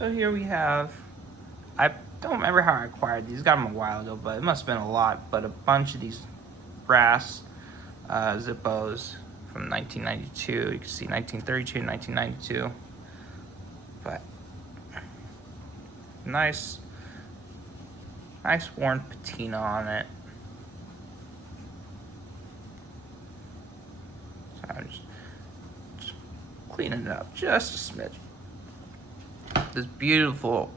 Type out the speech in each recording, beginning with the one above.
So here we have, I don't remember how I acquired these. Got them a while ago, but it must have been a lot. But a bunch of these brass Zippos from 1992. You can see 1932, 1992. But nice worn patina on it. So I'm just cleaning it up just a smidge. This beautiful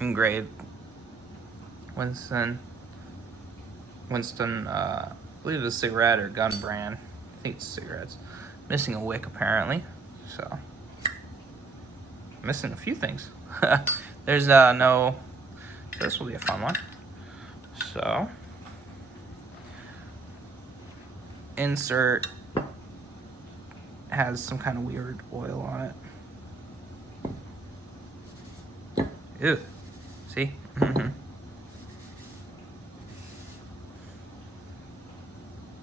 engraved Winston, I believe it's a cigarette or gun brand. I think it's cigarettes. Missing a wick apparently, so missing a few things. There's no. This will be a fun one. So insert has some kind of weird oil on it. Ew. See?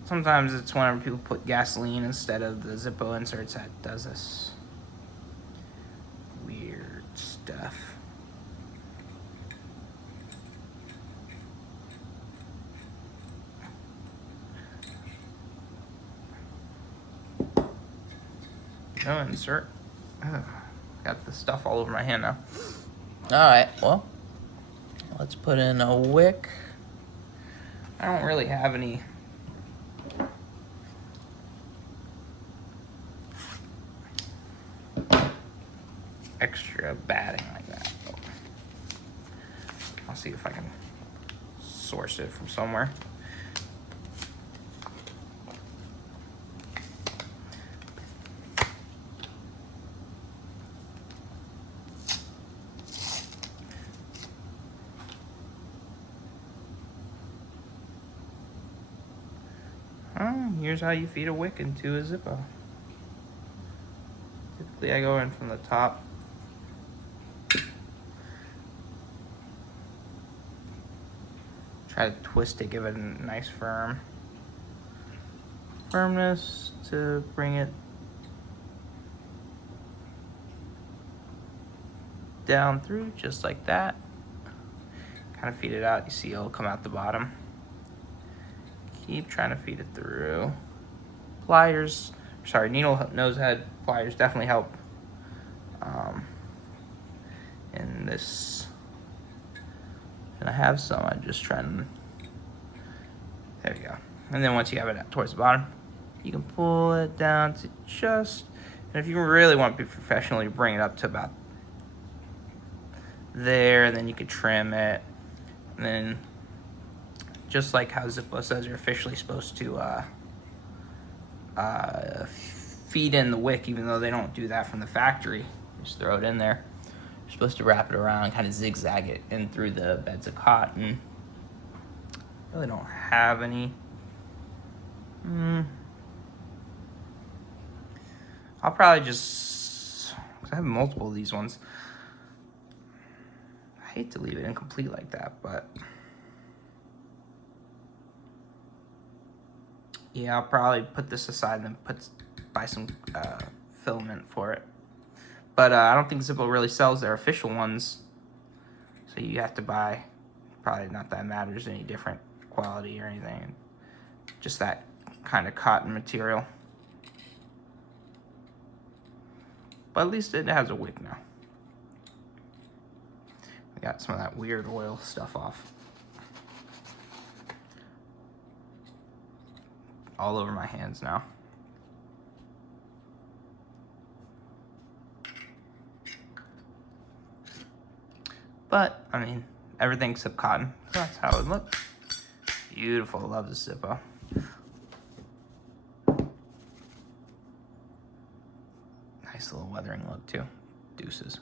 Sometimes it's whenever people put gasoline instead of the Zippo inserts that does this weird stuff. No insert. Ugh. Got the stuff all over my hand now. Alright, well, let's put in a wick. I don't really have any extra batting like that. I'll see if I can source it from somewhere. Here's how you feed a wick into a Zippo. Typically I go in from the top. Try to twist it, give it a nice firmness to bring it down through, just like that. Kind of feed it out, you see it'll come out the bottom. Keep trying to feed it through. Pliers, sorry, needle nose head pliers definitely help in this. And I have some, I'm just trying, there we go. And then once you have it towards the bottom, you can pull it down to just, and if you really want to be professional, you bring it up to about there, and then you could trim it. And then, just like how Zippo says you're officially supposed to feed in the wick, even though they don't do that from the factory. Just throw it in there. You're supposed to wrap it around, kind of zigzag it in through the beds of cotton. Really don't have any. I'll probably just, cause I have multiple of these ones. I hate to leave it incomplete like that, but yeah, I'll probably put this aside and then buy some filament for it. But I don't think Zippo really sells their official ones, so you have to buy. Probably not that it matters any different quality or anything. Just that kind of cotton material. But at least it has a wick now. I got some of that weird oil stuff off. All over my hands now. But, I mean, everything except cotton. So that's how it looks. Beautiful. Love this Zippo. Nice little weathering look, too. Deuces.